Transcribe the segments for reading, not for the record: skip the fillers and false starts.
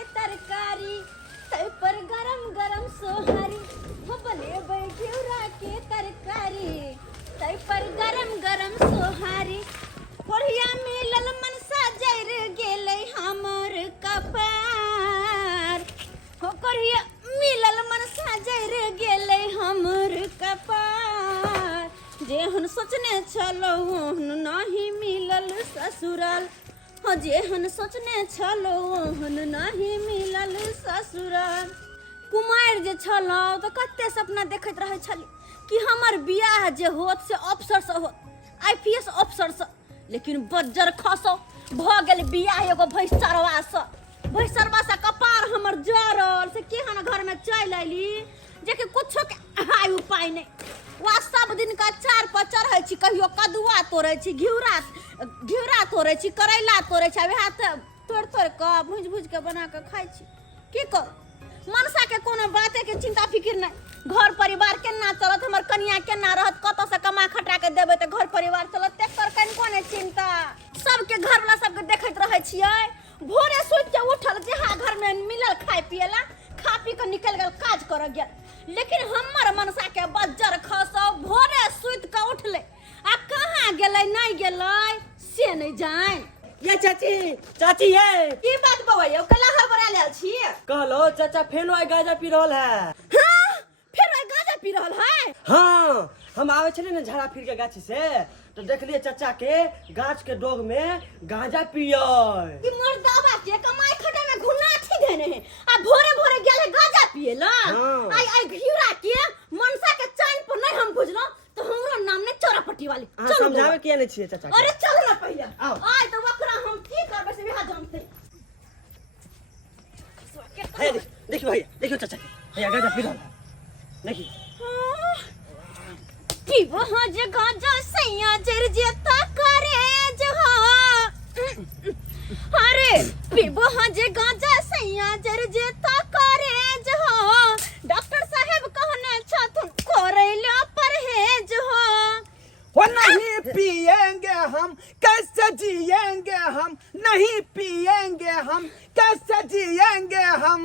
के तरकारी तै पर गरम गरम सोहारी हो बने घिउरा के तरकारी तै पर गरम गरम सोहारी कोरिया मिलल मनसा जर गेलै हमर कपार हो कोरिया मिलल मनसा जर गेलै हमर कपार जेहन सोचने छलौ ओहन नहीं मिलल ससुराल हो जेहन सोचने छलौ ओहन नहीं मिलल ससुराल। कुमार जे छलौ तो कते सपना देखैत रहै छली कि हमर बियाह जे होत से अफसर से होत IPS अफसर से, लेकिन बज्जर खसो भ गेल बियाह एगो भैंसरवा से कपार हमर जरल से केहन घर में चल आइली जे कि कुछो के हाय उपाय नहीं। वह सब दिन का चार पर चढ़ै छी, कहियो कदुआ तोड़ै छी, घिउरा तोड़ै छी, करैला तोड़ै छी, वएह तोड़ के भूज के बना के खाइ छी। की कर मनसा के कोनो बाते के चिंता फिकिर नहीं। घर परिवार केना चलत, हमर कनिया केना रहत, कत से कमा खटा के देबै त घर परिवार चलत, तेकर कनिको ने चिंता। सबके घर वाला सबके देखैत रहै छियै, भोरे सुत के उठल जहाँ घर में मिलल खाए पियला खा पी के निकल गेल काज कर गेल। लेकिन हमर मनसा के बज्जर खसो भोरे सुत के उठले आ कहाँ गेलै नहीं गेलै से नहीं जान। ये चाची ये की बात बौआ यौ कला हड़बड़ा लेल छी? कहलो चाचा फेनो आइ गांजा पी रहल है। हां फेर आइ गांजा पी रहल है? हाँ हम आवे छले ना झाड़ा फिर के गाछी से तो देखलिए चाचा के गाछ के डोग में गांजा पियै। ई मर्दावा के कमाई खटे में घुनाठी देने है आ भोरे भोरे गेले गांजा पिएला। आई घिउरा के मनसा के चैन पर नहीं हम बुझलो तो हमरो नाम ने चोरापट्टी वाली। चलो समझावे के नहीं छिए चाचा। अरे चलो ना पहले आय तो वकरा हम की करबे से बिहा जानते। है देखियो भैया देखियो चाचा के भैया गांजा पी रहल है देखिए। कि वहां जे गांजा सैया जर जेता करे जहा अरे पी वहां जे गांजा सैया जर जेता करे जहा डॉक्टर साहब कहने छथुन करैला परहेज हो नहीं पिएंगे हम कैसे जिएंगे हम, नहीं पिएंगे हम कैसे जिएंगे हम।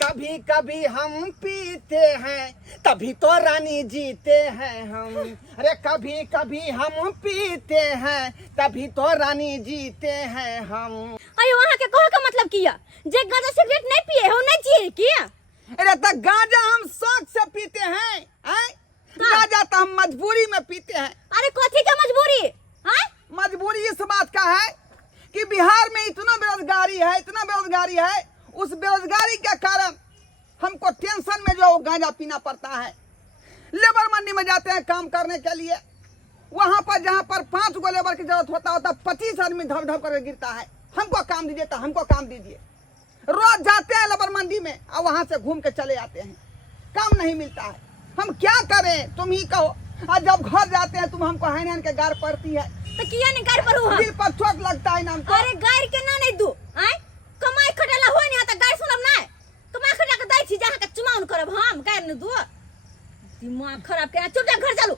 कभी कभी हम पीते हैं तभी तो रानी जीते हैं हम। अरे कभी कभी हम पीते हैं तभी तो रानी जीते हैं हम। अरे वहां के कहे का मतलब किया जे गांजा सिगरेट नहीं पिए हो नहीं जिए किया? अरे तो गांजा हम शौक से पीते हैं, गांजा तो हम मजबूरी में पीते हैं। अरे कथी का मजबूरी है? मजबूरी इस बात का है कि बिहार में इतना बेरोजगारी है, उस बेरोजगारी के कारण हमको टेंशन में जो गांजा पीना पड़ता है। लेबर मंडी में जाते हैं काम करने के लिए, वहां पर जहां पर 5 गो लेबर की जरूरत होता 25 आदमी धप धप करके गिरता है। हमको काम दीजिए तो हमको काम दीजिए। रोज जाते हैं लेबर मंडी में और वहां से घूम के चले आते हैं, काम नहीं मिलता है। हम क्या करें तुम ही कहो। और जब घर जाते हैं तुम हमको हैन के गार पड़ती है तो किया नहीं गार पर हुआ? दिल पर चोट लगता है नाम। अरे गार के ना नहीं दू आय कमाई खटेला होय नहीं त गार सुनब ना कमाई खटा के दै छी जहां के चुमाउन करब हम गार न दू। दिमाग खराब के चुपचाप घर चलो।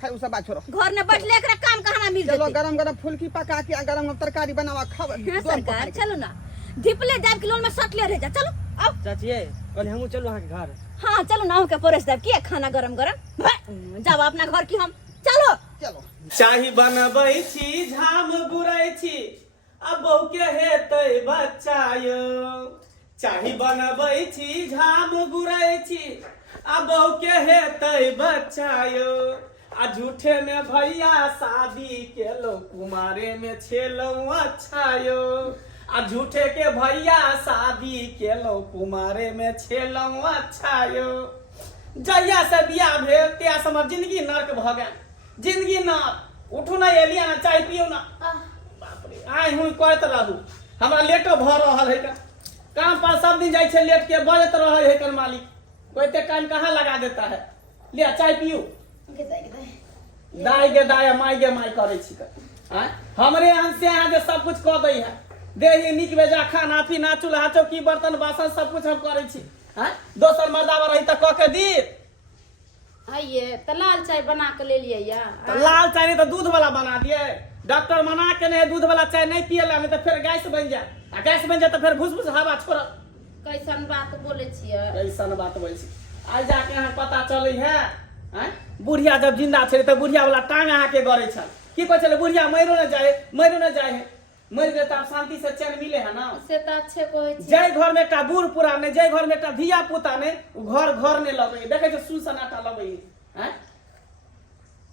खैर उ सब बात छोड़ो, घर में बैठले एकरा काम कहां मिल चलो जते। गरम गरम फुलकी पका के गरम तरकारी बनावा खाओ। सरकार चलो ना धिपले दाब के लोन में सटले रह जा। चलो आओ चाची ये कल हमहू चलो वहां के घर। हां चलो ना के परस दाब के खाना गरम गरम जाओ अपना घर की हम। चलो चलो चाही बनबै छी झाम बुरै छी अब बहु के हेतै बच्चा यो। चाही बनबै छी झाम बुरै छी अब बहु के हेतै बच्चा यो। आ झूठे में भैया शादी केलो कुमारे में छेलो अच्छा यो। आ झूठे के भैया शादी केलो कुमारे में छेलो अच्छा यो। जहिया से बियाह भेल तहिया से हमर जिंदगी नर्क भ गेल। जिंदगी ना उठू ना एलिया ना चाय पियो ना बाप रे आइ हुई करत रहू। हमरा लेटो भ रहल है काम पर सब दिन जाय छे लेट के बजत रहे है कर मालिक कोई ते काम कहाँ लगा देता है। ले चाय पियो दाई गे दाई माई गे माई करे छी कर हमरे अंश से यहाँ सब कुछ कह दै है। देही नीक बेजा खाना पीना चूल्हा चौकी बर्तन बासन सब कुछ हम करे छी। दोसर मर्दावा रही त कह के दी आइए तो लाल चाय बना के ले लिए या। तो लाल चाय नहीं तो दूध वाला बना दिए। डॉक्टर मना के नहीं दूध वाला चाय नहीं पिए ला नहीं तो फिर गैस बन जाए। गैस बन जाए तो फिर घुस घुस हवा छोड़ कैसन बात बोले छियै? ऐसन बात बोलै छी। आज जाके अहाँ पता चलै है हैं बुढ़िया जब जिंदा छलै तऽ बुढ़िया वाला टांग अहाँके गड़ै छल। की कहै छलै बुढ़िया मरियो न जाए है। मरि गेलै तऽ आब शांति से चैन मिले है ना। से तऽ अच्छे कहै छी। जय घर में एकटा बूढ़ पुरान नहीं, जय घर में एकटा धिया पुता नहीं, घर घर नहीं लगे। देखे छो सुसनाटा लगे हैं।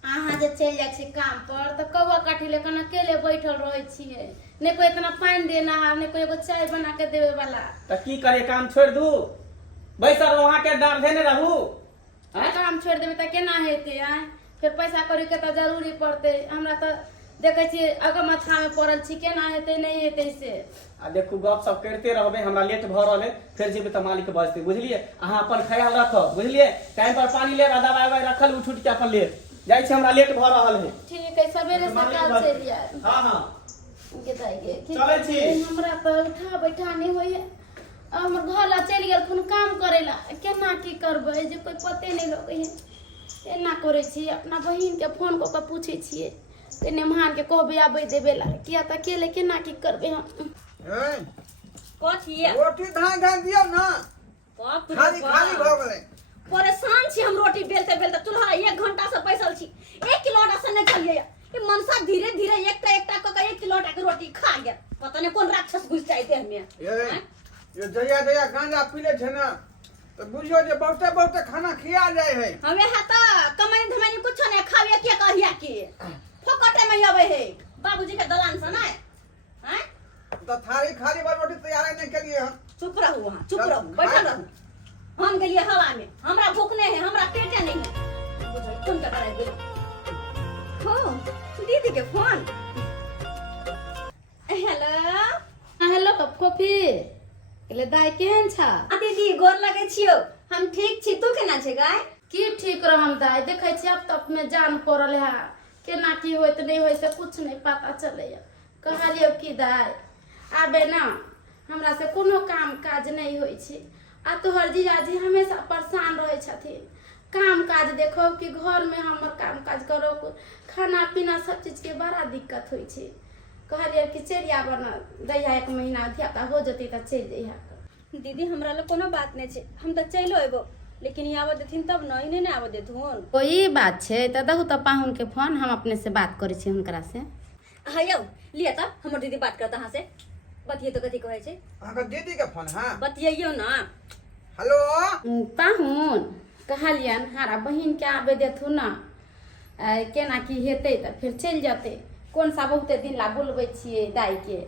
अहाँ जे चलि जाइ छी काम पर तऽ कौआ काठी लेकर अकेले बैठल रहै छियै, ने कोई इतना पानी देना है, ने कोई एगो चाय बना के देवे वाला। तो की करे, काम छोड़ दू, बैसल वहां के डार देने रहू। काम छोड़ देबै तऽ केना हेतै? फिर पैसा कौड़ी के तऽ जरूरी पड़तै। हमरा तऽ देखे छी अगर माथा में पड़ल छी, केना हेतै नहीं हेतै से। आ देखू गप सब करते रहबे, हमरा लेट भ रहल है, फिर जेबे तऽ मालिक बजते, बुझलिए? अहाँ अपन ख्याल रखब, बुझलिए? टाइम पर पानी लेब, दवाई ववाई रखल, उठ उठ के अपन लेब। जाय छी, हमरा लेट भ रहल है। ठीक है, सवेरे सकाल चलि जाए। हां हां चलै छी। हमरा तऽ उठा बैठा नहीं होय है। हमर घर ला चलि गेल खून काम करे ला, केना की करबै जे कोई पते नहीं लगे है। एना करे छी, अपना बहिन के फोन क के पूछे छियै, तेने महान के कहबे आबै देबे ला, किया त अकेले केना की करबे हम। कथी है? रोटी धान दियो ना, बाप रे खाली खाली बाप। भ गेलै। परेशान छी हम रोटी बेलते बेलते, चूल्हा 1 घंटा से बैसल छी, 1 किलो आटा से नहीं चलिए। ये मनसा धीरे धीरे एकटा क के 1 किलो आटा के रोटी खा गया। पता नहीं कौन राक्षस घुस जाए देह में। ये जया गांजा पीले छे ना, तो बुझियो जे बहुते बहुते खाना खिया जाए है। हमें हाता कमाई धमाई कुछ नहीं, खावे के कहिया के फोकटे में आवे है बाबूजी के दलान से ना। हैं तो थारी खाली बार रोटी तैयार नहीं के लिए हम। चुप रहू, वहां चुप रहू, बैठल रहू। हम गेलिए हवा में, हमरा भूख नहीं है, हमरा पेटे नहीं है। बुझो तुम क्या करे गेल? हो दीदी के फोन। हेलो हेलो कॉफी ले दाई केहन छ? दीदी गोर लगे छियो। हम ठीक छी, तू केना छे गाय? की ठीक रहम दाई, देखे छी अब तक में जान पड़ल है, केना की होइत नहीं होय से कुछ नहीं पता चले। कहलियो की दाई आबे ना, हमरा से कोनो काम काज नहीं होय छै। आ तोहर जीजाजी हमेशा परेशान रहे छथिन। काम काज देखो कि घर में हमर काम काज करो, खाना पीना सब चीज के बड़ा दिक्कत होय छै। कहलिए कि चलिया बना दैया 1 महीना धियाता हो जती त चल जइहा। दीदी हमरा ल कोनो बात नहीं छे, हम त चलो एबो, लेकिन ये आवा देथिन तब न, इने ने आवा देथुन। कोई बात छे त दहु त पाहुन के फोन, हम अपने से बात करे छी हुनकरा से। हायो लिया त हमर दीदी बात करता हां से। बतिये तो कथी कहै छे? अहाँ दीदी के फोन है। बतियैयो ना। हेलो पाहुन कहलियन हरा बहिन के आबे देथु ना, केना की हेतै त फिर चल जते। कौन सा बहुते दिन ला बुलबै छियै दाई के।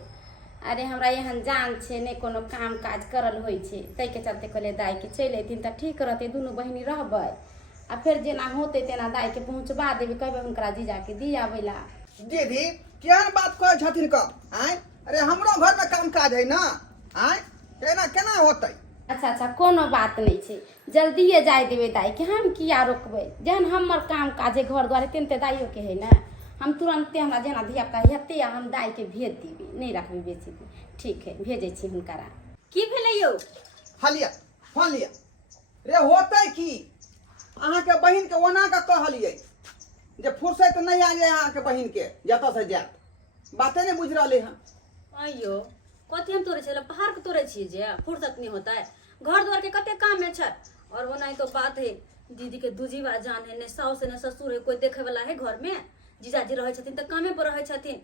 अरे हमरा यहाँ जान छे, ने कोनो काम काज करल होय छे, तै के चलते कहले दाई के चल एथिन त ठीक रहते, दुनू बहिनी रहबै। आ फिर जेना होते तेना दाई के पहुंचबा देबे, कहबे हुनकरा जीजा के दी आबेला। दीदी केहन बात कहै छथिन क? आय अरे हमरो घर में काम काज है ना, आय केना केना होतै? अच्छा कोनो बात नहीं छे, जल्दीए जाय देबे दाई के, हम किया रोकबै? जहन हमर काम काजे घर द्वारे तेन ते दाइयो के है ना, हम तुरंते हमरा जेना धिया पुता हेतै हम दाई के भेज देबे, नहीं रखबे बेसी दिन। ठीक है भेजे छी हुनकरा। की भेलै यौ? हलिया फोन लिया रे, होतै की? अहाँ के बहिन के ओना के कहलिए जे फुर्सत नहीं आ जाए अहाँ के बहिन के जत से जात, बाते नहीं बुझ रहले हैं। अयो कथी हम तोरे छे, पहाड़ के तोरे छिए जे फुर्सत नहीं होता है? घर द्वार के कते काम में छे। और वो नहीं तो बात है, दीदी के दूजीवा जान है, ने सास ने ससुर है, कोई देखे वाला है घर में? जीजाजी रहे छथिन त कामे पर रहे छथिन।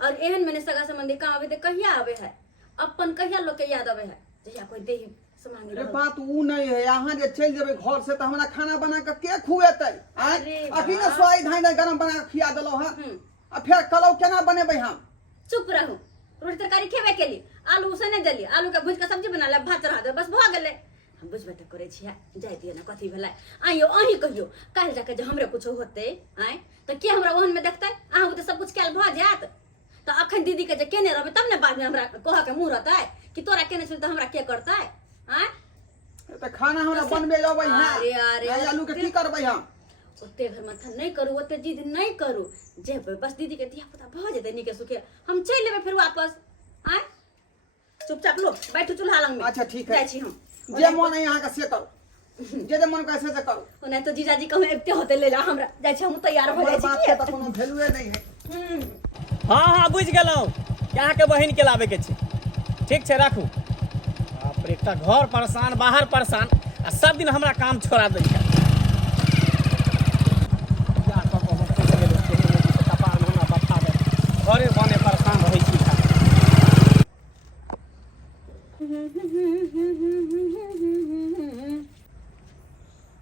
और एहन में सगा संबंधी काम आवे त कहिया आवे है? अपन कहिया लोग के याद आवे है? जहिया कोई देही सामान अरे बात ऊ नहीं है, अहाँ जे चल जेबे घर से त हमरा खाना बना के खुएतै? अरे अखी ने सोई धाई गरम बना के खिया देलो हैं, आ फिर कलौ केना बनेबै हम? चुप रहू, रोटी तरकारी खेबे के लिए आलू उसने देली, आलू के भूज के सब्जी बना ले, भात चढ़ा दे, बस भ गेलै। हम बुझबे त करे छियै, जाय दियो ना कथी भेलै। आइयो अही कहियो काल जाके जे हमरे कुछ होते आय त के हमरा ओहन में देखतै? अहाँ त सब कुछ कैल भ जात। त अखन दीदी के जे केने रहबे तब ने बाद में हमरा कह के मुंह रहतै कि तोरा केने छल त हमरा के करतै? आय त खाना हमरा बनबे अबै हैं। अरे आलू के की करबै हम? ओते घर माथा नहीं करू, ओते जिद नहीं करू, जेबे बस दीदी के धिया पुता भ जेतै नीके सुखे, हम चल लेबे फिर वापस। आय चुपचाप लो बैठू चूल्हा लंग में। अच्छा ठीक है, जाय छी हम। जे मन है यहाँ का से करो, जे मन का से करो। ओने तो जीजाजी कहूं एते होते लेला हमरा, जाय छी हम तैयार भ जाय छी। बात के त कोनो वैल्यूए नहीं है। हाँ हाँ बुझ गेलौं, यहाँ के बहिन के लाबे के छै। ठीक छै राखू। बाप रे, एक तो घर परेशान, बाहर परेशान, आ सब दिन हमरा काम छोड़ा दै छै। जा कऽ हम फँसि गेलहुँ, कपार हमरा बता दे, घरे बने परेशान रहै छी।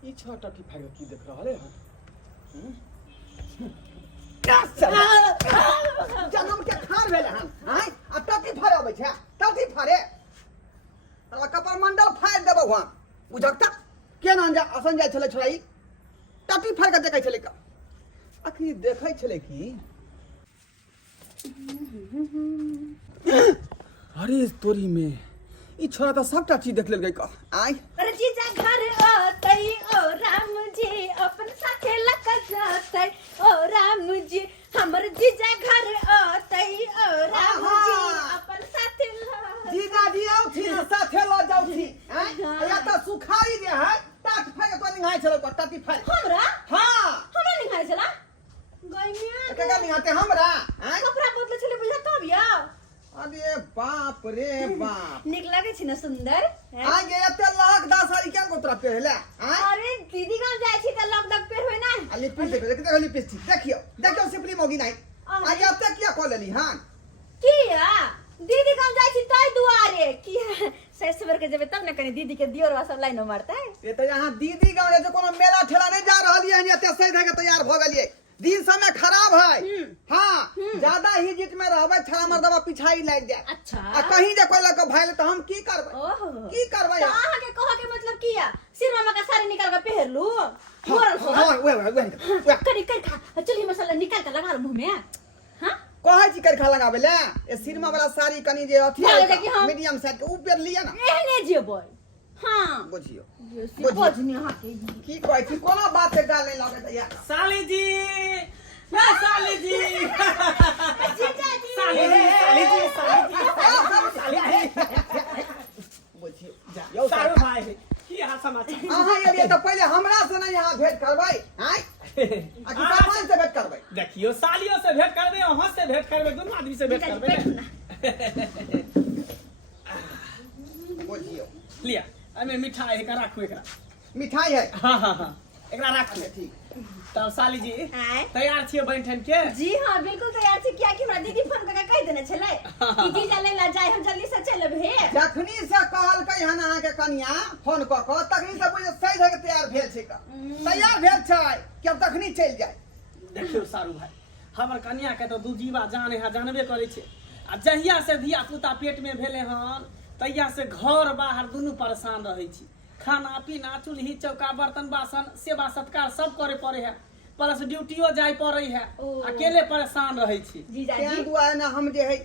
ई छोटा की फाइल की देख रहल है? जनम के खार भेले हन आय आ टटी फरे अबै छै, टटी फरे तोरा कपार मंडल फाड़ देबौ हम बुझकता के न जा असन जाय छले छोराई टटी फाड़ के देखै छले का अखनी देखै छले की अरे तोरी में ई छोरा तो सबटा चीज देख लेलकै का आय अरे जीजा घर आतई ओ राम जी अपन साथे लक जातई ओ राम जी हमर जीजा घर आतई ओ राम जी अपन साथे जीजा जी आउ थी ना साथे ल जाउ थी आय या त सुखारी जे है टाट फाड़ के तो निहाय छलो का टटी फाड़ हमरा हां हमरा निहाय छला गइया एका निहाते हमरा आय कपड़ा बदले छले बुझा तब या अरे बाप रे बाप निक लागे छी ना सुंदर आ गे एते लाख 10 सारी क्या गोतरा पहले आ अरे दीदी गांव जाय छी त लग दग पेर होय ना अली पिस देखो लिपस्टिक देखियो सिंपली मोगी नहीं आ ये एते क्या कॉल लेली हां किया दीदी गांव जाय छी तई दुआरे किया ससुर के जेबे तब न कनी दीदी के दियोरवा सब लाइन मारता है ये तो यहां दीदी गांव जे कोनो मेला ठेला नहीं जा रहलिए हन एते सही धके तैयार भ गेलिए दिन समय खराब है हां ज्यादा ही जित में रहबे छड़ा मर्दवा पिछाई लाग जाए अच्छा आ कहीं जे कोई लक भाइले तो हम की करबै ओहो की करबै तो आहा के कहो के मतलब किया सिर मामा का साड़ी निकाल के पहन लू मोरल सो हां वे करी कर खा चली मसाला निकाल के लगा मुंह में हां कहै छी कर खा लगाबे ले ए सिरमा वाला साड़ी कनी जे अथी लगे कि हम मीडियम साइज के ऊपर लिए ना एहने जेबो हां बुझियो बुझनी हां के की कहै छी कोनो बात के गाल नहीं लगे दैया साली जी, या साली जी, जीजा जी साली जी, साली जी, बुझियो जा यौ सारू भाई की हाल समाचार? अहाँ एलिए तो पहले हमरा से नहीं यहाँ भेंट करबै आय आ कि सामान से भेंट करबै देखियो सालियों से भेंट करबे, अहाँ से भेंट करबे, दोनों आदमी से भेंट करबे। बुझियो लिया एमे मिठाई है, राखू एकरा। मिठाई है हाँ हाँ हाँ एकरा राखू। ठीक तब साली जी आय तैयार छियै बैठन के? जी हां बिल्कुल तैयार छी क्या कि हमरा दीदी फोन करके कह देने छले कि जीजा ले ला जाय हम जल्दी से चलब हे जखनी से कहलकै हन अहाँ के कनिया फोन क क तखनी से बुझे सही धके तैयार भेल छै का तैयार भेल छै कि अब तखनी चल जाय। देखियो सारू भाई हमर कन्या के तो दू जीवा जान है, जानबे करे छे। आ जहिया से धिया पुता पेट में भेले हन तहिया से घर बाहर दुनू परेशान रहे छी। खाना पीना चूल्ही चौका बर्तन बासन सेवा सत्कार सब करे पड़े है, प्लस ड्यूटियो जाय पड़े है, अकेले परेशान रहे छी। जीजा क्या जी दुआ ना हम जे है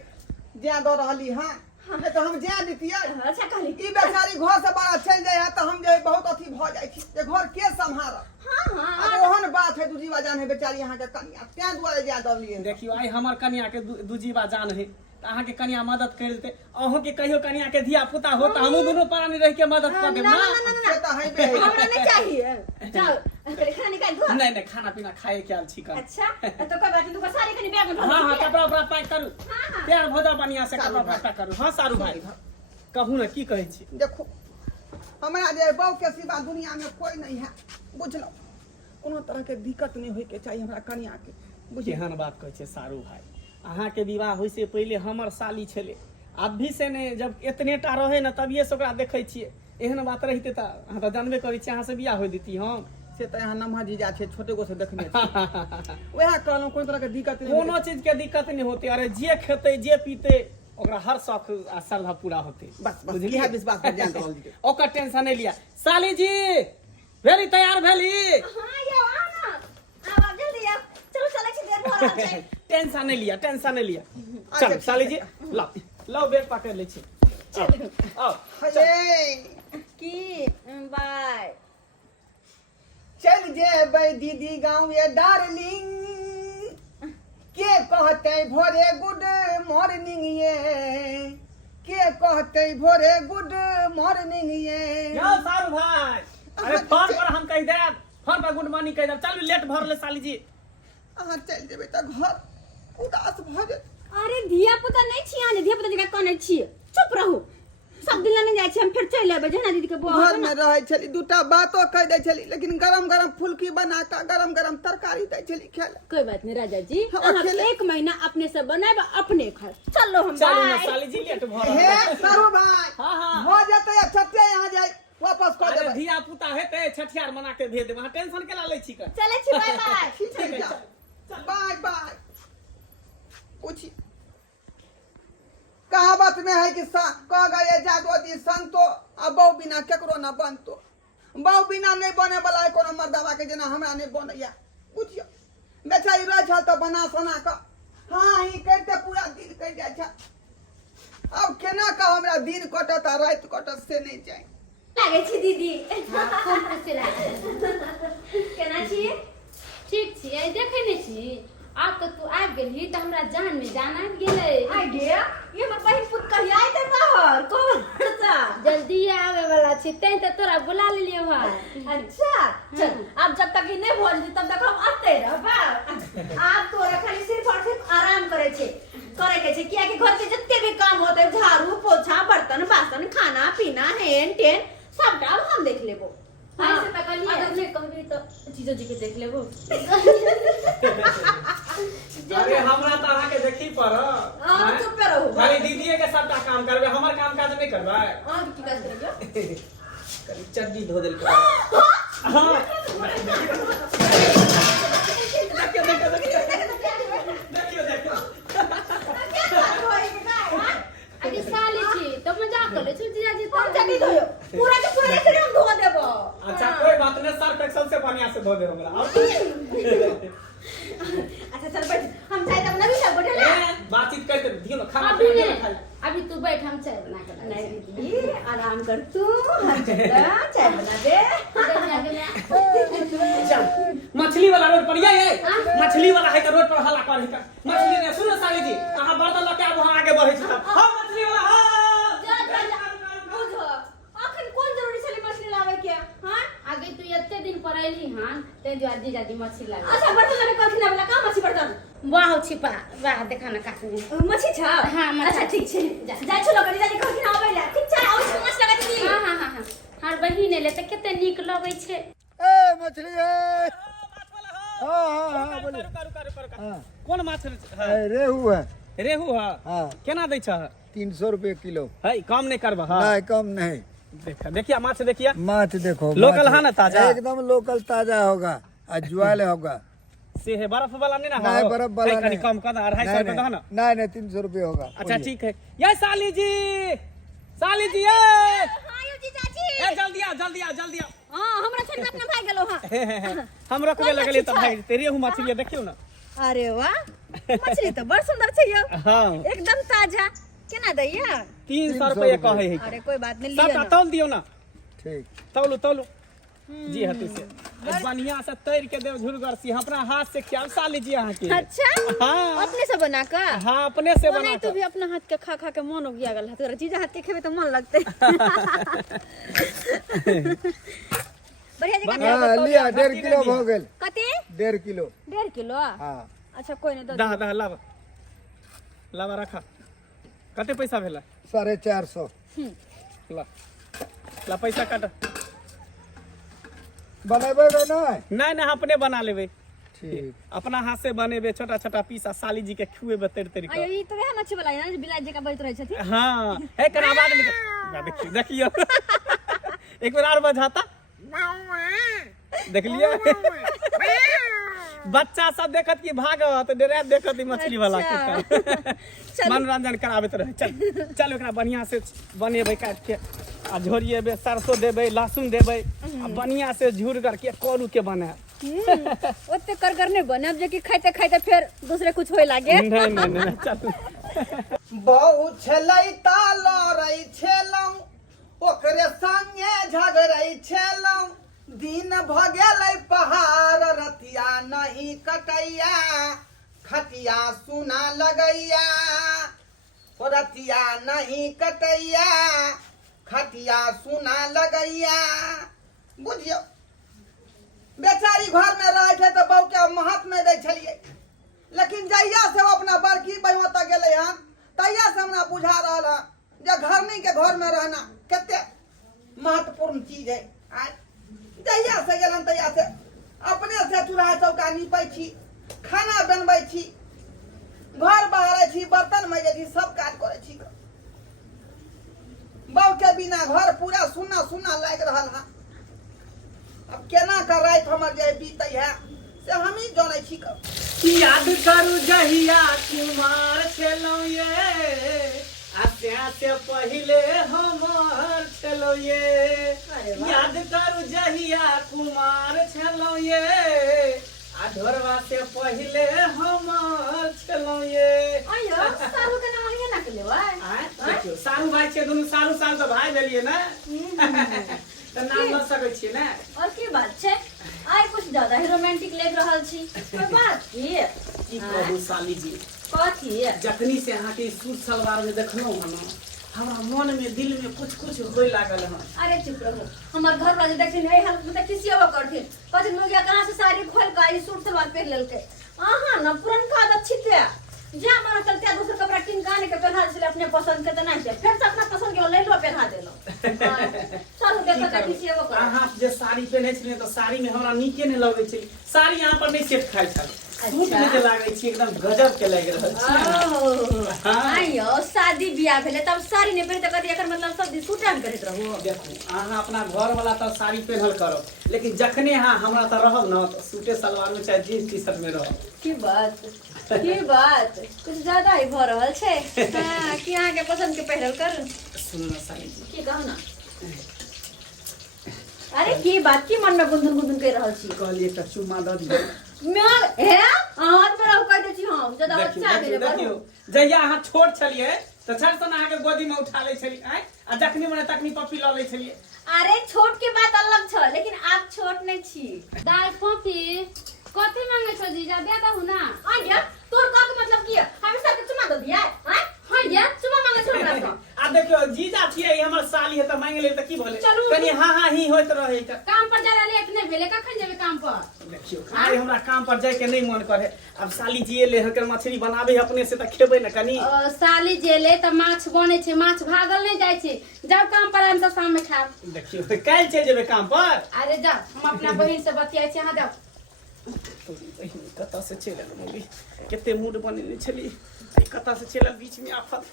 जे दो रहली हां नहीं तो हम जे दितियै अच्छा कहली ई बेचारी घर से बाहर चल जाय है तो हम जे बहुत अथी भ जाय छी जे घर के संभाल हां हां अब ओहन बात है दूजी बाजान है बेचारी यहाँ के कनिया त्या दुआरे जे दलिए देखियो आई हमर कन्या के दू जीवा जान है तो अहाँ के कन्या मदद कर देते। अहों के कहियो कन्या के धिया पुता हो तो हमहू दोनों प्राणी रह के मदद कर देब ना। से तो है बे हमरा नहीं चाहिए जाओ तेरे खाना निकाल दो नहीं नहीं खाना पीना खाए के आल छी कर। अच्छा तो कोई बात नहीं तू सारी खनी बैग में हाँ हाँ कपड़ा उपड़ा पैक करू, हाँ। तैयार भोजन बढ़िया से कपड़ा उपड़ा पैक करू। हाँ सारू भाई कहू ना की कहै छी? देखो हमरा जे बहू के सिवा दुनिया में कोई नहीं है बुझलो कोनो तरह के दिक्कत नहीं होय के चाहिए हमरा कन्या के बुझिए केहन बात कहै छै सारू भाई? अहाँ के विवाह होय से पहले हमर साली छले, अभी से ने जब एतनेटा रहे ना तभिए से ओकरा देखै छियै। एहन बात रहिते त अहाँ त जानबे करै छी, अहाँ से बियाह होय देती हम से तो यहाँ नम्हा जीजा छे छोटे गो से देखने वह कहलौं कोई तरह के दिक्कत नहीं कोनो चीज के दिक्कत नहीं होते। अरे जे खेते जे पीते ओकरा हर शौक आ श्रद्धा पूरा होते। बस बस इहे विश्वास पर ध्यान दो जी ओकर टेंशन नहीं लिया। साली जी भेली तैयार भेली? हां यो आना अब जल्दी आ चलो चले छी देर हो रहल छै टेंशन नहीं लिया, टेंशन नहीं लिया। चल साली जी लो लो बैग पकड़ ले छी। आओ अरे की बाय चल जेबै दीदी गाँव ये डार्लिंग के कहते भोरे गुड मॉर्निंग ये के कहते भोरे गुड मॉर्निंग ये यो सारू भाई अरे फोन पर हम कह देब, फोन पर गुड मॉर्निंग कह देब। चल लेट भर ले साली जी। अहाँ चल जेबै त घर उदास भ जेत। अरे धिया पुता नहीं छी आने धिया पुता जगह कोने छी चुप रहू सब दिन नहीं जाय छी हम फिर चल आबे जना दीदी के बुआ घर में रहे छली, दूटा बातो कह दे छली, लेकिन गरम गरम फुलकी बना के गरम गरम तरकारी दे छली खाए ले। कोई बात नहीं राजा जी, हाँ, अहाँ अकेले- 1 महीना अपने से बनाए अपने खाए। चलो हम चलू ना बाय। साली जी लेट भर हे सरू भाई, हाँ, हाँ। हो जाते छठे यहाँ जाए वापस कर अरे देबै। धिया पुता हेतै छठियार मना के भेज देबै, अहाँ टेंशन केला लै छी कर। चले छी बाय बाय। ठीक है जा। Bye bye. पूछी कहावत में है कि कह गए जादो दी संतो आ बहु बिना केकरो न बनतो। बहु बिना नहीं बने वाला है कोनो मर्दवा के जना हमरा नहीं बनैया। पूछियो बेचारी रह छल तो बना सना का हाँ ही करते पूरा दिन कट जाय छ। अब केना का हमरा दिन कटत आ रात कटत से नहीं जाए। लागे छी दीदी। खूब खुशी लागे। केना छी? ठीक छी, आई देखे नहीं छी। अब तो तू आबि गेलही त हमरा जान में जान आबि गेलै। आ गया ये बहिन पुत कहिया आइते बाहर कौन सा? जल्दी आवे वाला छी, तैं त तोरा बुला लेलियो भाई। अच्छा चल अब जब तक ई नहीं भोज तब तक हम आते रहबा। आप तोरा खाली सिर्फ और सिर्फ आराम करे के छे किया कि घर के जितने भी काम होते झाड़ू पोछा बर्तन बासन खाना पीना हेन टेन सबटा अब हम देख लेबो। हाँ, ऐसे तक लिए। अगर नहीं कहबी तो जीजो जी के देख लेबो। अरे हमरा त अहाँ के देखी पर हां चुप पे रहो। खाली दीदीए के सबटा काम करबे, हमर काम काज नहीं करबे। हां की काज करियो? कनी चड्डी धो देल कर। हां देखियो अरे साली छी तो मजाक करे छु जीजा जी तो। हम चली धोयो पूरा के पूरा ऐसे हम धो देबो। अच्छा कोई बात नहीं, सर्फ एक्सल से बढ़िया से धो दे हमरा। अच्छा चल बैठ हम चाय तब नहीं सब बैठे बातचीत करते दियो ना, खाना अभी पीना नहीं, खा। अभी तू बैठ, हम चाय बना के ला। नहीं दीदी आराम कर तू हम चलता चाय बना दे। चल मछली वाला रोड पर ये मछली वाला है के रोड पर हल्ला कर है। मछली ने सुनो साली जी, अहाँ बर्तन लेके आब, वहां आगे बढ़े छी। हां मछली वाला हां जा जा जा बुझो अखन कोन जरूरी छली मछली लावे के? हां आगे तू एते दिन पर आइली हां, ते जो जीजा जी मछली लागे। अच्छा बर्तन में कथि ना वाला का मछली बर्तन वाह छिपा, वाह देखा ना काटने। मछली छ? हाँ, मछली। अच्छा ठीक छे जा छलो करी जानी कथि ना आवे ला। ठीक छ आउ छ मछली लगा दीदी। हां हां हां हां, हर बहिन एले त कते नीक लगै छै। ए मछली है। हाँ बोले। रुका कौन माछ है? रेहू है। रेहू है? हाँ केना दै छ? 300 रुपए किलो। है कम नहीं करबा? हां नहीं कम नहीं। देखिए माछ देखिए, माछ देखो लोकल है ना, ताजा एकदम लोकल ताजा होगा और ज्वाल होगा। से है बर्फ वाला नहीं ना? नहीं बर्फ वाला कनी नहीं। कम कर 250 रुपए दो ना। नहीं 300 रुपए होगा। अच्छा ठीक है। ये साली जी ये हां यो जी चाची ए जल्दी आ जल्दी आ जल्दी आ। हां हमरा छोड़ के अपना भाई गेलो हां। हम रखबे लगलिए त भाई तेरे हूं मछली देखियो ना। अरे वाह मछली तो बड़ सुंदर छै यो। हां एकदम ताजा केना दैया? 300 रुपए कहे है। अरे कोई बात नहीं सबटा लियो ना। तौल दियो ना। ठीक। तौलू जी हतु से बढ़िया से तैर के देव झुरगर सी अपना हाथ से ख्याल साली जी अहाँ के। अच्छा हाँ। अपने से बना का? हाँ अपने से बना नहीं तू भी अपना हाथ के खा के मन हो गया गल तोरा जीजा हाथ के खेबे तो मन लगते। बढ़िया जगह हाँ लिया 1.5 किलो हो गेल। कते? 1.5 किलो। 1.5 किलो? हाँ अच्छा कोई नहीं दो। दा लावा रखा। कते पैसा भेला? 450। ला पैसा काट। बनेबे नहीं? नहीं अपने बना लेबे। ठीक। अपना हाथ से बनेबे छोटा छोटा पीस आ साली जी के खुएबे तैर तैर के। अयो ई तो वह मच्छी वाला है ना बिलाज जगह बैठ रहे छथि। हाँ है कना बाद में देखियो एक बार और बजाता देख लिया। बच्चा सब देखत कि भागत डरे देखत मछली वाला के मनोरंजन कराबे रहे। चल ओकरा बढ़िया से बनेबे काट के आ झोरिएबे, सरसों देबे, लहसुन देबे आ बढ़िया से झूर करके करू के बने। ओते कर नहीं बने अब जे खाते खाते फिर दूसरे कुछ होए लागे। नहीं चल। बहु छलै ता लड़ै छेलौं ओकरे संगे झगड़ै छेलौं दिन भ गेलै पहाड़ रतिया नहीं कटैया खटिया सुना लगैया रतिया नहीं कटैया खटिया सुना लगैया। बुझियो बेचारी घर में रहे थे तो बहू के महत्व नहीं दै छलिए, लेकिन जहिया से वो अपना बड़की बहू तक गेले हन तहिया से हमरा बुझा रहा है जे घरनी के घर में रहना कते चीज है। जहिया से गेलन तहिया से अपने से चूल्हा चौका नीपै छी, खाना बनबै छी, घर बहारै छी, बर्तन मजै छी, सब काज करै छी। बहू के बिना घर पूरा सुन्ना सुन्ना लाग रहल है। अब केना कर रात हमर जे बीतै है से हम ही जानै छी। याद करू जहिया कुमार छलौ ये, आस्या से पहिले हमर छलौ ये। याद करू जहिया कुमार छलौ ये, आ ढोरवा से पहिले हमर छलौ ये। आयो सारू के नाम लिया ना के लेवा। देखियो सारू भाई छै, दुनू सारू सारू तो भाई भेलिए ना। त नाम ल सकै छी ना। और की बात छै, आइ कुछ ज्यादा ही रोमांटिक लग रहल छी। कोई बात की कहू साली जी, कथी जखनी से अहाँ के सूट सलवार में देखलौ हम, हमरा मन में दिल में कुछ कुछ होय लागल है। अरे चुप रहो, हमार घर वाले देखथिन ए हाल में किसियावा करथिन, कहथिन लोग या कहां से साड़ी खोल के ई सूट सलवार पहन लेलके। आहा ना पुरनका आदत छिते, जे हमारा चलते दूसरा कपड़ा किन के आने के पहना छले अपने पसंद के त नहीं छे, फिर से अपना पसंद के ले लो पहना देलो। चलो देखो त किसियावा कर। अहाँ जे साड़ी पहने छलिए तो साड़ी में हमरा नीके नहीं लगे छै, साड़ी यहाँ पर नहीं सेट खाइ छल। सूट में जे लागे छै एकदम गजब के लग रहल छै। आइयो शादी बियाह भेले तब साड़ी नहीं पहने त कथि एकर मतलब सब दिन सूट में करत रहो। देखो अहाँ अपना घर वाला तो साड़ी पहनल करो, लेकिन जखने हाँ हमरा तो रहब ना तो सूटे सलवार में चाहे जीन्स टी शर्ट में रहब। की बात कुछ ज्यादा ही भ रहल छै। हां कि अहाँ के पसंद के पहिरल करू। सुनो ना साली जी, की कहू ना। अरे की बात की मन में गुनगुन गुनगुन कर रहल छी। कहलिए त चुम्मा द दियौ। मैं हे हाथ में कह दे छी हम ज्यादा देखियो बच्चा देखियो भेले देखियो, जहिया अहाँ छोट छलिए तो छड़ सन अहाँ के गोदी में उठा ले छली, आय आ जखनी मने तखनी पप्पी ल ले छलिए। अरे छोट के बात अलग छ, लेकिन आप छोट नहीं छी। दाई पपी कथी मांगे छो जीजा, दे दहु ना। आ गया तोर का के मतलब की है, हम साथ चुमा दे दिया हैं। हां या चुमा मांगे छ हमरा से। आ देखियो जीजा छिए हमर साली है त मांगे ले त की बोले, चलू। कनी हां हां ही होइत रहे त। काम पर जाला लेट नहीं भेले, कखन जेबे काम पर? देखियो आइ हमरा काम पर जाय के नहीं मन करे, अब साली जी ले हकर मछली बनाबे अपने से त खेबै न कनी। साली जेले त माछ बने छे, माछ भागल नहीं जाय छे, जब काम पर आइम त शाम में खाब। देखियो काल चल जेबे काम पर। अरे जा हम अपना बहिन से बतियाई छी, हां जाओ। कतऽ से चलल मम्मी, केते मूड बनेने छली, कतऽ से चलल बीच में आफत।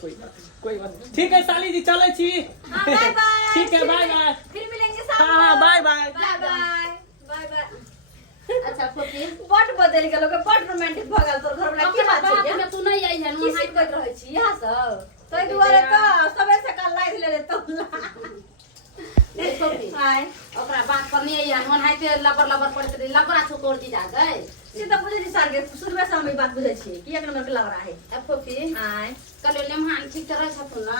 कोई बात नहीं, ठीक है साली जी चले छी। हां बाय बाय। ठीक है बाय बाय। फिर मिलेंगे शाम को। हाँ bye bye. Bye bye bye bye. अच्छा पपी बट बदल गेलो के बट रोमांटिक भ गेल तोर घर वाला की बात छै। में तू नहीं आई है की सीख करत रहै छी यहां सब तै दुआरे त सबे से काल लाग लेले तो। हाय ओकरा बात पर नहीं आई है, मन हाइते लबर लबर पड़ते रही, लबरा छोड़ दी जा गए। से त बुझे छी सार के शुरू से हम ई बात बुझे छी कि एक नंबर के लग रहा है। अब पपी हाय कल लेमहान ठीक तरह छथुन ना।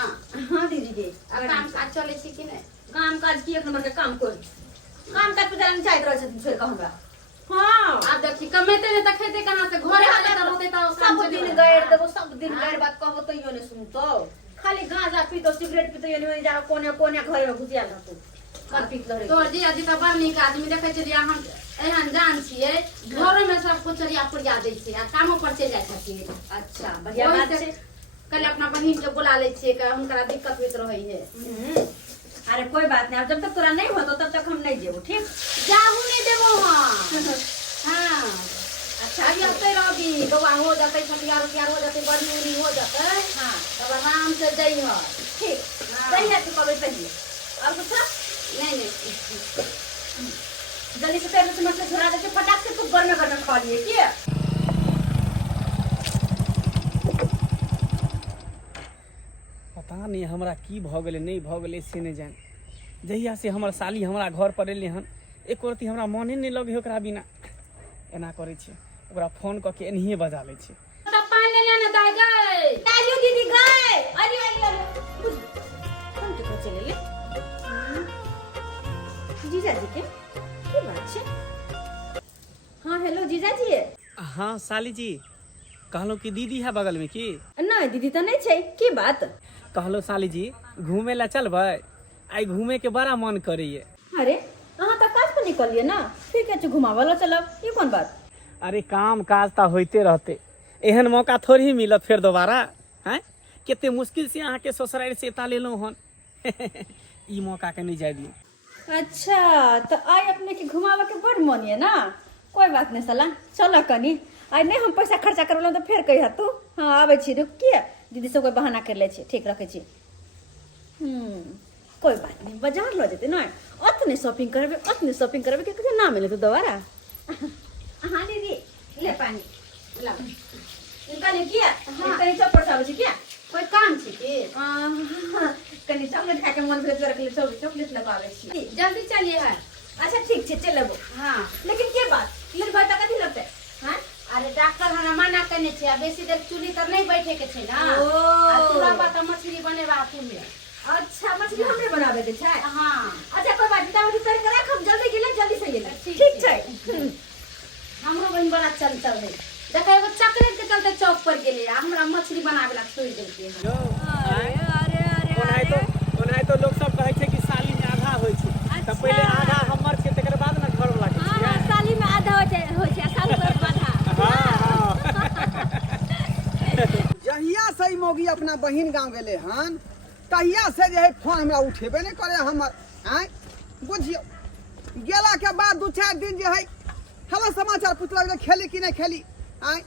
हां दीदी जी अब काम काज चले छी कि नहीं? काम काज की एक नंबर के काम कर, काम काज पे नहीं चाहत रहै छथिन छोड़ के हमरा। हां आप देखी कमेते ने त खेते कहां से, घरे वाले त रहते त सब दिन गैर देबो, सब दिन गैर बात कहबो तो यो ने सुनतो, खाली गांजा पी तो सिगरेट पी तो यो नहीं जा कोने कोने घर में घुसिया रहतो कर पी लरे। तोर जी अजी त बड़ नीक आदमी देखे छी, हम एहन जान छिए घरों में सब कुछ चरिया पुरिया दै छी आ कामो पर चल जाय छथि। अच्छा बढ़िया बात छै। कल अपना बहिन के बुला ले छिए, का हुनका दिक्कत होइत रहै है। अरे कोई बात नहीं, जब तक तोरा नहीं होतो तब तक हम नहीं जेबो, ठीक? जाहू नहीं देबो हां। हां अच्छा अभी आते रही, बउआ हो जाते, छठियार उठियार हो जाते, बड़ी उड़ी हो जाते, हां तब आराम से जई हो। ठीक सही है, तू कबे पहले और कुछ नहीं नहीं जल्दी से तेरे से मत झुरा दे, फटाक से तू घर में खा लिए की। पता नहीं हमरा की भ गेलै नहीं भ गेलै से नहीं जान। जहिया से हमर साली हमरा घर पर एलै हन, एक रति हमरा मने नहीं लगे ओकरा बिना। एना करे छै, ओकरा फोन क के एनहिए बजा लै छै। त पानी लेने दाई गए। तालियो दीदी गए। अरे अरे अरे कौन के चले ले जीजा जी के की बात छै? हां हेलो जीजा जी। हाँ साली जी कहलो कि दीदी है बगल में की? नहीं दीदी तो नहीं छै, की बात? कहलो साली जी घूमे ला चलबै, आई घूमे के बड़ा मन करैये। अरे अहाँ तो काज पर निकलिए ना, फिर क्या घुमावला चलब, ये कौन बात? अरे काम काज तो होते रहते, एहन मौका थोड़ी मिलत फिर दोबारा। हैं केते मुश्किल से अहाँ के ससुराल से एता लेलहुँ हन। ई मौका के नहीं जाय दियो। अच्छा तो आई अपने के घुमावे के बड़ मन है ना। कोई बात नहीं साला, चलो कनी आई नहीं हम पैसा खर्चा करल तो फिर कही तू। हाँ आवे छी, रुकिए दीदी सब कोई बहाना कर ले छी, ठीक रखे छी। कोई बात नहीं, बाजार लो जेते ना, ओतने शॉपिंग करबे के ना मिले तो दोबारा। हाँ दीदी ले पानी ला, इनका ने किया कनी चौपड़ चालू छी क्या? कोई काम छी की? कनी चॉकलेट खा के मन भेल तोरा के लिए चॉकलेट लगावे छी। जल्दी चलिए है। अच्छा ठीक छे चलेबो। हाँ लेकिन के बात फिर भाई कथी लगते हां? अरे डॉक्टर हमरा मना करने छे, बेसी देर चूल्ही तर नहीं बैठे के छे ना। ओ। आ पूरा बात मछली बनेबा तुमे। अच्छा मछली हमरे बनावे के छै। हाँ अच्छा कोई बात नहीं, उतर के रख, हम जल्दी गेले जल्दी से गेले। ठीक ठीक छै। हमरो बहन बड़ा चल है। देखा एगो चॉकलेट के चलते चौक पर गेले, हमरा मछली बनावे ला छोड़ देलके। ओनाहि तो लोग सब कहै छै कि साली में आधा होइ छै। त पहिले आधा हमर छै, तकर बाद न घर वाला के। हां साली में आधा हो छै साली में आधा। जहिया से मोगी अपना बहिन गांव गेले हन तहिया से जे है फोन हमरा उठेबे नहीं करे हमर। आय बुझियो गेला के बाद 2-4 दिन जे है हवा समाचार पुछलक खेली कि नहीं खेली, आय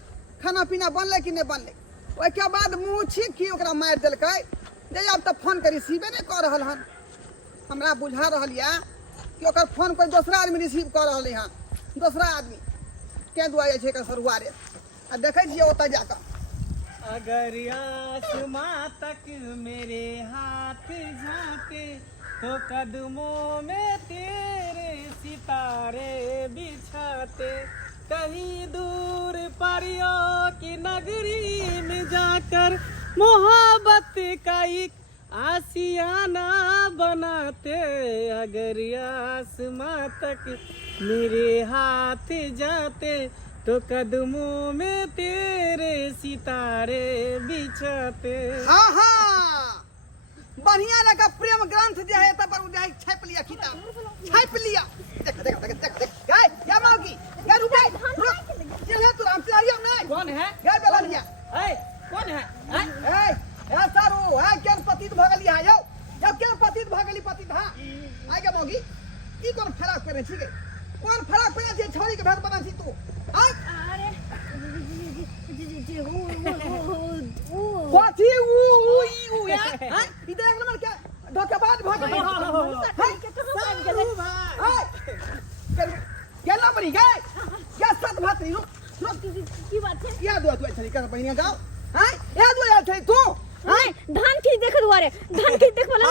खाना पीना बनले कि नहीं बनले। ओइ के बाद मुंह छीक की ओकरा मार देलकै जे अब त फोन के रिसीवे नहीं कर रहल हन। हमरा बुझा रहल या कि ओकर फोन कोई दूसरा आदमी रिसीव कर रहल हन, दूसरा आदमी के दुआरे छै एकर सरुआरे। आ देखै छियै ओतऽ जाकऽ अगर आसमां तक मेरे हाथ झांके तो कदमों में तेरे सितारे बिछाते, कहीं दूर परियों की नगरी में जाकर मोहब्बत का एक आशियाना बनाते। अगर आसमां तक मेरे हाथ जाते तो कदमों में तेरे सितारे बिछाते। हाँ हाँ बढ़िया लगा प्रेम ग्रंथ जो है तब पर उधर छाप लिया किताब, छाप लिया। देख देख देख देख देख गाय क्या मांगी गाय रुक चल है तू राम से आइयो नहीं कौन है? गाय बेला लिया ए, कौन है? ए सारू है के पतित भगली है यो जब के पतित भगली पतित हां आइ के मांगी की कोन फराक करे छी के कोन फराक पे छै छोरी के भेद बना छी तू। हां अरे जी कथी ऊ या हां इधर एक नंबर क्या धोखेबाज भगली गेला बड़ी गए क्या सत भातरी नु की बात है? या दो तू छली का बहिनिया गाँव हां या दो या छली तू हां धान की देख दुआरे धान की देख वाला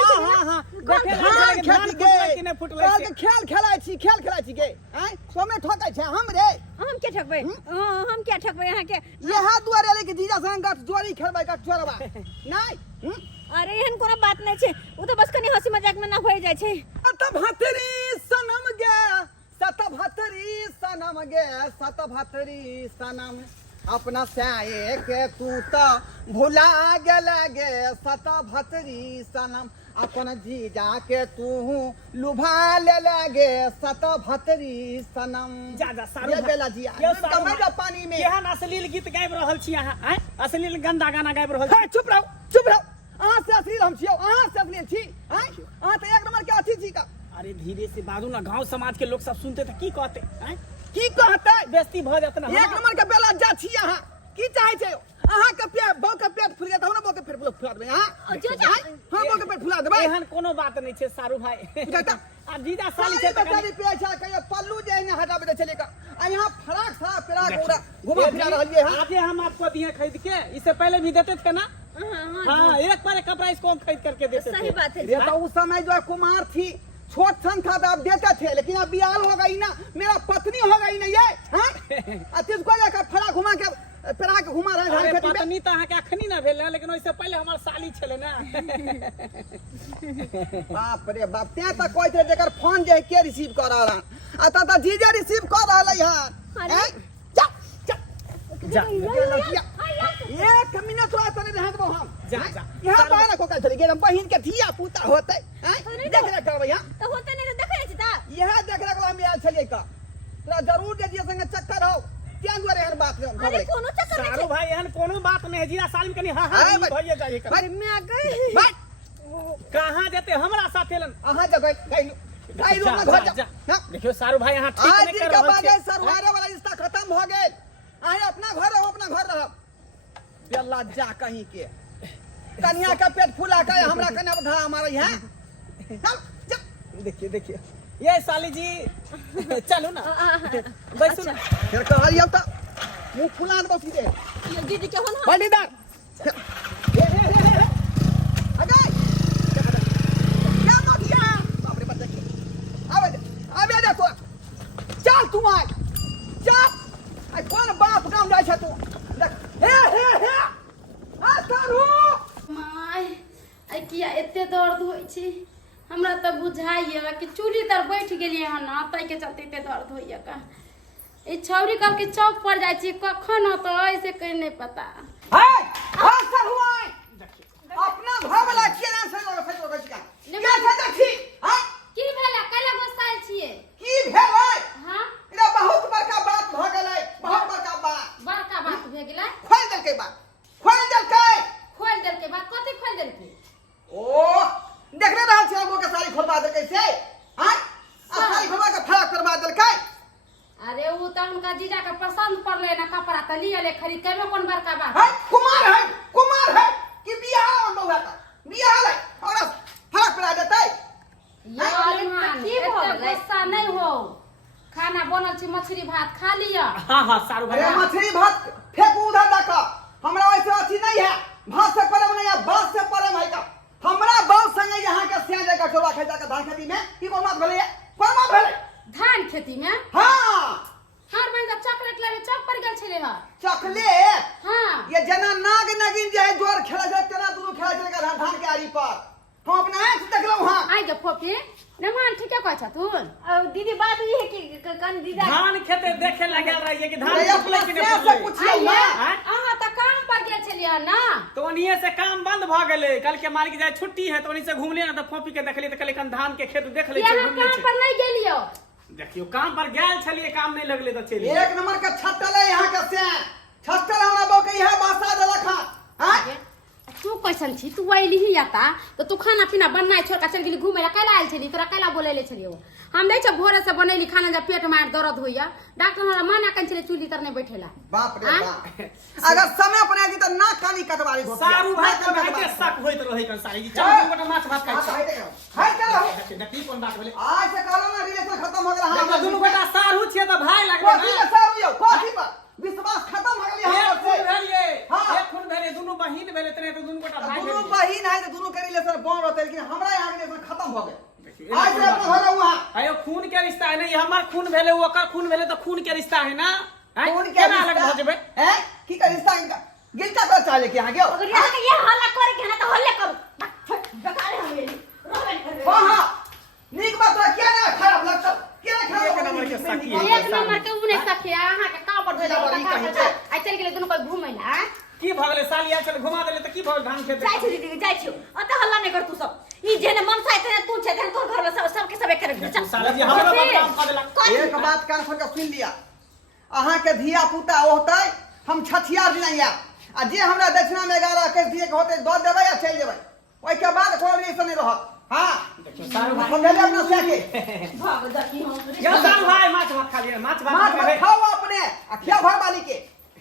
हाँ देखे धान लगे धान खेती फुटले कि नहीं फुटले के से। खेल खेलाइ छी गे हां सोमे ठोकै छै हम रे हम क्या ठकबै? हम क्या ठकबै यहाँ के? यहा दुआरे रे के जीजा संग गठ जोड़ी खेलबै गठ जोड़बा नहीं। अरे एहन कोनो बात नहीं छे, वो तो बस कनी हंसी मजाक में ना हो जाय छे। सतभतरी सनम गे सतभतरी सनम गे सतभतरी सनम अपना साये के तू तो भुला गेला गे सतभतरी सनम अपन जीजा के तू लुभा ले गे सतभतरी सनम। जा सारू ये भाई। बेला जिया ये सारू कमै भाई। पानी में केहन अश्लील गीत गाबि रहल छी अहाँ? आँय? अश्लील गंदा गाना गाबि रहल छी। हे चुप रहो अहाँ से अश्लील हम छियौ अहाँ से अश्लील छी हैं अहाँ तो एक नंबर के अथी छी का। अरे धीरे से बाजू ना, गांव समाज के लोग सब सुनते तो की कहते? आँय? की कहतै बेइज्जती भ जात ना। एक नंबर के बेला जा छी अहाँ की चाहे छै अहाँ के पेट बौ के पेट फुल जात हम बौ के पेट फुला देबै हां हां बौ के पेट फुला देबै एहन कोनो बात नहीं छे सारू भाई। बुझाता आ जीजा साली साली छे के त साली पे छै कहियो पल्लू जे है हटाबे दे चले का आ यहां फराक फराक पेराक पूरा घुमा फिरा रहलिए हां। आगे हम आपको दिए खरीद के, इससे पहले भी देते थे ना। हाँ एक बार कपड़ा इसको हम खरीद करके देते थे। सही बात है। ये तो उस समय जो कुमार थी छोट सन था तो आप देते थे, लेकिन अब बियाल हो गई ना, मेरा पत्नी हो गई ना ये हाँ तिसको जाकर फरा घुमा के पेरा के घुमा रहे अरे धान खेती में। पत्नी तो अहाँ के अखनी ना भेल है, लेकिन उससे पहले हमार साली छले ना। बाप रे बाप ते तो कोई थे जेकर फोन जे के रिसीव कर रहा आ त जीजा रिसीव कर रहलै हन अरे। हैं? जा जा जा एक मिनट थोड़ा तने रह दबो हम जा हैं? जा यहाँ पर ना कोका चली गेल बहिन के धिया पुता होतै हैं अरे देख ले करबै हां तो होते नहीं तो देखे छी ता यह देख ले हम आयल छलिए का तोरा जरूर जे दिए संगे चक्कर हो क्या दुआरे हर बात रे हम अरे कोनो चक्कर सारू नहीं भाई एहन कोनो बात नहीं है। जीरा साली में कनी हाँ हाँ हाँ, भइए जाइए भाई, मैं गई बैठ कहाँ जेते हमरा साथे लन। अहाँ जगह कहि भाई जा, लोग घर जा, जा जा। देखियो सारू भाई यहाँ ठीक आज नहीं दिन कर के रहल बाद छै। सरवारे वाला रिश्ता खत्म हो गए। आए अपना घर रहो, अपना घर रहो। बेला जा कहीं के कन्या का पेट फुला के हमरा कन्या बढ़ा मारे है। चल चल देखिए देखिए ये साली जी चलो ना बैसू ना। फिर कहलियो त मुंह फुला दे सीधे। ये दीदी के हो ना बंदीदार अगे क्या तो दिया बाप रे बाप देखिए। आवे दे तो चल तू आ चल। आई कौन बाप गांव जाय छ तू देख हे आ करू माय आई किया एते दर्द होइ छै हमरा त बुझाइए कि चूल्ही तर बैठ गेलिए हन ना ताई के चलते एते दर्द होइए का ई छौरी कल के चौक पर जाय छी कखन तो ऐसे कहीं नहीं पता। है आ सर हुआ अपना घर वाला केना से लग से लग का क्या से देखी हां की भेला कला गोसाल छिए की भेलै। हां इरा बहुत बड़का बात भ गेलै, बहुत बड़का बात। बड़का बात भे गेलै। खोल देलकै बात, खोल देलकै। खोल देलकै बात कथि खोल देलकै। ओ देखले रहल छै वो के साड़ी खोलबा देलकै से हां आ साड़ी खोलबा के फराक करबा देलकै। अरे वो तो उनका जीजा के पसंद पड़ले ना कपड़ा त लिया ले खरीद के में कौन बड़का बात है कुमार है कि बियाह और बउआ का बियाह है और फराक करा देतै। यार मान की गुस्सा नहीं हो खाना बनल छी मछली भात खा लिया। हाँ हाँ सारू भाई अरे मछली भात फेंकू उधर तक हमरा वैसे अथी नहीं है। भात से परम नहीं है, बात से परम है का हमरा बाप संगे यहाँ के सिया जगह चोला खेजा के धान खेती में की कोन बात भेलै कोन बात भेलै धान खेती में। हां हर बन का चॉकलेट लेवे चौक पर गेल छले ह चॉकलेट। हां ये जना नाग नगिन जे है जोर खेला जाए तेना दुनु खेला चले का धान के आरी पर हम अपना आंख से देखलौ। हां आई गे फोफी नमान ठीक कह छ तू और दीदी बात ये है कि कन दीदा धान खेते देखे लगे रहिए कि धान अरे फूले कि अपना नहीं से फूले। पूछियो ना अहाँ त काम पर गेल छलिए ना तो उन्हीं से काम बंद भ गेले। कल के मालिक जाए छुट्टी है तो उन्हीं से घूमले ना तो फोपी के देखली तो कल धान के खेत देख ले यहाँ घूम ले काम पर नहीं गेलियो। देखियो काम पर गेल छलिए काम नहीं लगले तो चलिए। एक नंबर का छत्तल है यहाँ के से छत्तल हमरा बाप के यह बासा देलक हां। हां तू कैसन छी तू आइली ही आता तो तू खाना पीना बनाए छोड़ के चल गेली घूमे ला कैला आइल छली तोरा कैला बोलेले छलियो। हम नहीं छ भोरे से बनैली खाना जब पेट में दर्द होइया डॉक्टर हमरा मना कन छले चूल्ही तर नहीं बैठेला। बाप रे बाप अगर समय पर आगी तो ना कानी कटवारी होती सारू भाई को भाई के शक होइत रही कर सारी चल गोटा माछ भात खाइ छै। हाय करो देखी कोन बात भेले आज से कहलो ना रिलेशन खत्म हो गेल। देखो दुनु गोटा सारू छिए तो भाई लगबे कोठी ना। के सारू यो कोठी पर विश्वास खत्म हो गेल एक हमरा खून से। भेलिए हाँ। एक खून भेले दुनु बहिन भेले तने तो दुनु गोटा भाई दोनों भेलिए। बहिन है तो दोनों के रिलेशन बन रहते लेकिन हमरा यहाँ के रिलेशन खत्म हो गए। देखिए, आज से अपना घर हुआ अयो खून के रिश्ता है नहीं हमार खून भेले ओकर खून भेले तो खून के रिश्ता है ना। हैं? कौन केना अलग भ जेबे हैं की का रिश्ता इनका गिलटा कर चाले के आगे अगर ये हल्ला करे के ना तो हल्ले करू बेकार है मेरी रोवे करे। हां हां नीक बात है क्या ना खराब लगता क्या खराब एक नंबर के साथी है। एक नंबर के उने सखिया अहाँ के काम पर भेल आई चल गेले दुनु कोई घूमै ला। की भगले सालिया चल घुमा देले त की भगल धान खेत जाय छी दीदी जाय छी अत हल्ला नहीं कर तू सब ई जेने मन साइते ने तू छे तोर घर में सब के सब एक करे चल साला जी हमरा बदनाम कर देलक। एक बात कान खोल के सुन लिया अहाँ के धिया पुता होतै हम छठियार दिनैया आ जे हमरा दक्षिणा में 11 के दिए के होतै द देबै या चल जेबै ओइ के बाद कोई रिलेशन नहीं रहत। हां देखियो सारू भाई समझले अपना से के भाग देखी हम यो सारू भाई माछ भात खा लिए माछ माछ भात भात खाओ अपने आ खिया घर वाली के।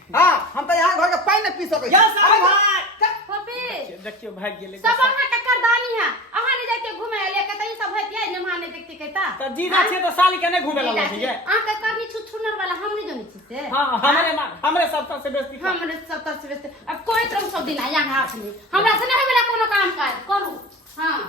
हां हम तो यहाँ घर के पानी नहीं पी सकै यो सारू भाई फोफी देखियो भाग गेले सब अहाँ के करदानी है अहाँ नहीं जाते घूमे लेके त ई सब है दिया न माने देखती कहता त जीजा छे तो साली के नहीं घुमे ला ठीक है। अहाँ के करनी छुछुनर वाला हम नहीं जानी छी से। हां हमरे सब से बेइज्जती कर। हमरे 70 से बेस्ते अब कोई तरह सब दिन यहाँ आखली हमरा से नहीं मिला कोनो काम काज करू। हां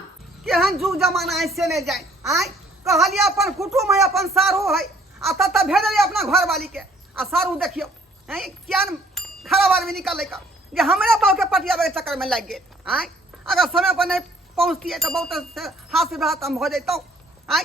केहन जुग जमाना ऐसे नहीं जाए आय कहलिए अपन कुटुम है अपन सारू है आ तत भेजलिए अपना घर वाली के आ सारू देखियो हैं क्या खराब आदमी निकल का जे हमरा बाव के पटियाबे के चक्कर में लग गेल। आय अगर समय पर नहीं पहुंचती है तो बहुत हाथ से हाथ हम हो जैतौ। आय